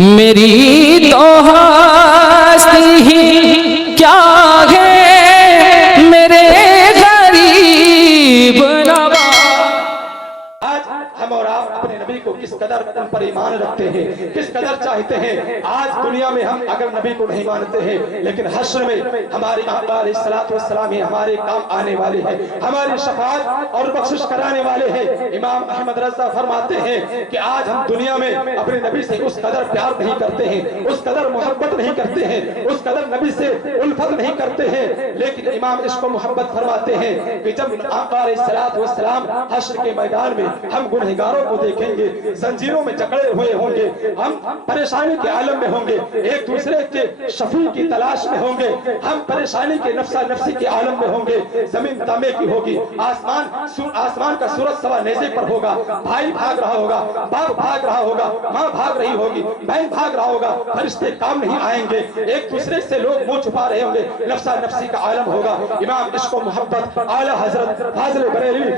میری تو ہستی ہی کیا ہے میرے غریب نواز۔ آج ہم اور آپ اپنے نبی کو کس قدر ان پر ایمان رکھتے ہیں، کس قدر چاہتے ہیں۔ آج دنیا میں ہم اگر نبی کو نہیں مانتے ہیں، لیکن حشر میں ہمارے آقا علیہ السلام ہی ہمارے کام آنے والے ہیں، ہماری شفاعت اور بخشش کرانے والے ہیں۔ امام احمد رضا فرماتے ہیں کہ آج ہم دنیا میں اپنے نبی سے اس قدر پیار نہیں کرتے ہیں، اس قدر محبت نہیں کرتے ہیں، اس قدر نبی سے الفت نہیں کرتے ہیں، لیکن امام عشق و محبت فرماتے ہیں کہ جب آقا علیہ السلام حشر کے میدان میں ہم گنہگاروں کو دیکھیں گے، زنجیروں میں جکڑے ہوئے ہوں گے، ہم پریشانی کے عالم میں ہوں گے، ایک دوسرے کے شفیع کی تلاش میں ہوں گے، ہم پریشانی کے نفسا نفسی کے عالم میں ہوں گے، زمین تامے کی ہوگی، آسمان کا سورج سوا نیزے پر ہوگا، بھائی بھاگ رہا ہوگا، باپ بھاگ رہا ہوگا، ماں بھاگ رہی ہوگی، بہن بھاگ رہا ہوگا، فرشتے کام نہیں آئیں گے، ایک دوسرے سے لوگ منہ چھپا رہے ہوں گے، نفسا نفسی کا عالم ہوگا۔ امام عشق و محبت اعلیٰ حضرت فاضل بریلوی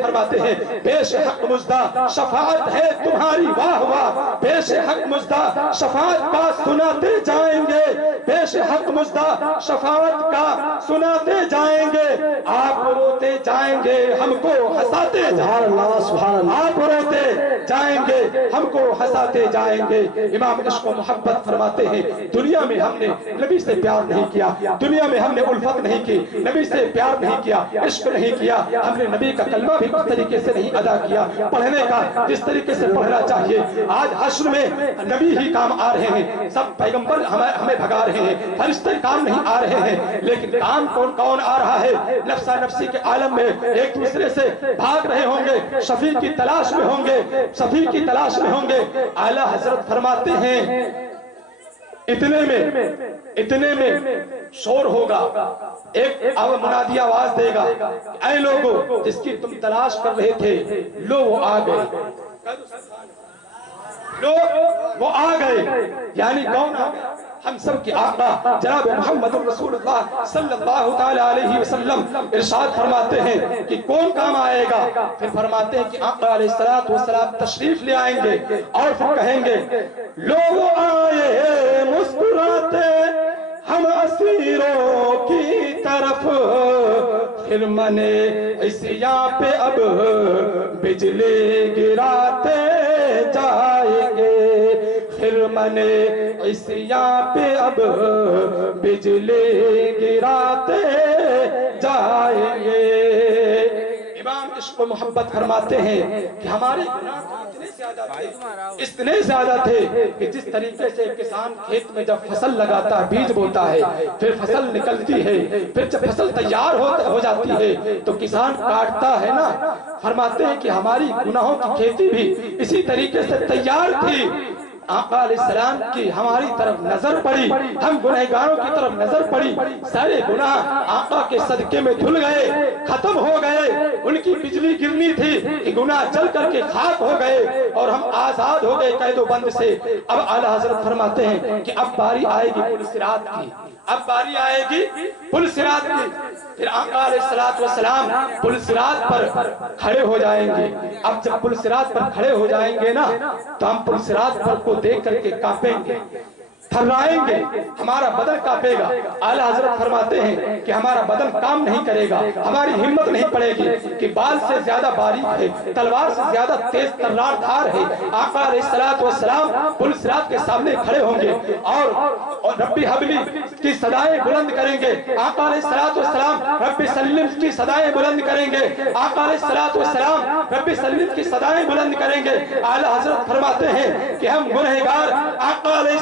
فرماتے ہیں پیش حق مزدہ شفاعت ہے تمہاری واہ واہ، پیش حق مزدہ شفاعت کا سناتے جائیں گے، پیش حق مزدہ شفاعت کا سناتے جائیں گے، آپ روتے جائیں گے ہم کو ہنساتے جائیں گے، آپ روتے جائیں گے ہم کو ہنساتے جائیں گے۔ امام عشق و محبت فرماتے ہیں دنیا میں ہم نے نبی سے پیار نہیں کیا، دنیا میں ہم نے الفت نہیں کی، نبی سے پیار نہیں کیا، عشق نہیں کیا، ہم نے نبی کا کلمہ بھی اس طریقے سے نہیں ادا کیا، پڑھنے کا جس طریقے سے پڑھنا چاہیے۔ آج حشر میں نبی ہی کام آ رہے ہیں، سب پیغمبر ہمیں بھگا رہے ہیں، فرشتے کام نہیں آ رہے ہیں، لیکن کام کون آ رہا ہے؟ نفسا نفسی کے عالم میں ایک دوسرے سے بھاگ رہے ہوں گے، شفیع کی تلاش میں ہوں گے، شفیع کی تلاش میں ہوں گے۔ اعلیٰ حضرت فرماتے ہیں اتنے میں شور ہوگا، ایک منادی آواز دے گا، اے لوگو جس کی تم تلاش کر رہے تھے لو وہ آ گئے، لو وہ آ گئے، یعنی کون آ گئے؟ ہم سب کی آقا جناب محمد رسول اللہ صلی اللہ تعالیٰ علیہ وسلم ارشاد فرماتے ہیں کہ کون کام آئے گا؟ پھر فرماتے ہیں کہ آقا علیہ السلام تشریف لے آئیں گے اور پھر کہیں گے لوگ آئے مسکراتے ہم اسیروں کی طرف، پھر منے عصیاں پہ اب بجلی گراتے جائیں گے، پھر منے عصیاں پہ اب بجلی گراتے جائیں گے۔ امام عشق و محبت فرماتے ہیں کہ ہمارے گناہ اتنے زیادہ تھے کہ جس طریقے سے کسان کھیت میں جب فصل لگاتا ہے، بیج بوتا ہے، پھر فصل نکلتی ہے، پھر جب فصل تیار ہو جاتی ہے تو کسان کاٹتا ہے نا، فرماتے ہیں کہ ہماری گناہوں کی کھیتی بھی اسی طریقے سے تیار تھی۔ آقا علیہ السلام کی ہماری طرف نظر پڑی، ہم گنہگاروں کی طرف نظر پڑی، سارے گناہ آقا کے صدقے میں دھل گئے، ختم ہو گئے، ان کی بجلی گرنی تھی کہ گناہ جل کر کے خاک ہو گئے اور ہم آزاد ہو گئے قید و بند سے۔ اب اعلیٰ حضرت فرماتے ہیں کہ اب باری آئے گی پل صراط کی، اب باری آئے گی پل صراط کی، پھر آقا علیہ السلام پل صراط پر کھڑے ہو جائیں گے۔ اب جب پل صراط پر کھڑے ہو جائیں گے نا تو ہم پل صراط پر کو دیکھ کر کے کانپیں گے، تھرائیں گے، ہمارا بدن کانپے گا۔ اعلیٰ حضرت فرماتے ہیں کہ ہمارا بدن کام نہیں کرے گا، ہماری ہمت نہیں پڑے گی کہ بال سے زیادہ باریک ہے، تلوار سے زیادہ تیز ترار دھار ہے۔ آقا علیہ السلام پل صراط کے سامنے کھڑے ہوں گے اور ربی حبلی کی صدائیں بلند کریں گے۔ آقا علیہ السلام ربی سلم کی صدائیں بلند کریں گے، آقا علیہ السلام ربی سلم کی صدائیں بلند کریں گے۔ اعلیٰ حضرت فرماتے ہیں کہ ہم گنہگار آقا علیہ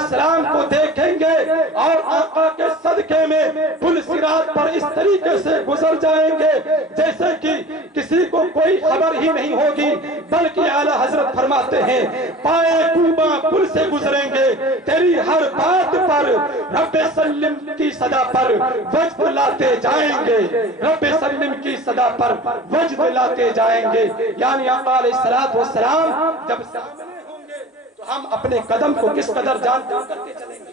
السلام کو دیکھیں گے اور آقا کے صدقے میں پل صراط پر اس طریقے سے گزر جائیں گے جیسے کہ کسی کو کوئی خبر ہی نہیں ہوگی، بلکہ اعلیٰ حضرت فرماتے ہیں پائے کوبا پل سے گزریں گے، تیری ہر بات پر رب سلم کی صدا پر وجد لاتے جائیں گے، رب سلم کی صدا پر وجد لاتے جائیں گے۔ یعنی آقا علیہ السلام جب سامنے ہوں گے تو ہم اپنے قدم کو کس قدر جان کر کے چلیں گے،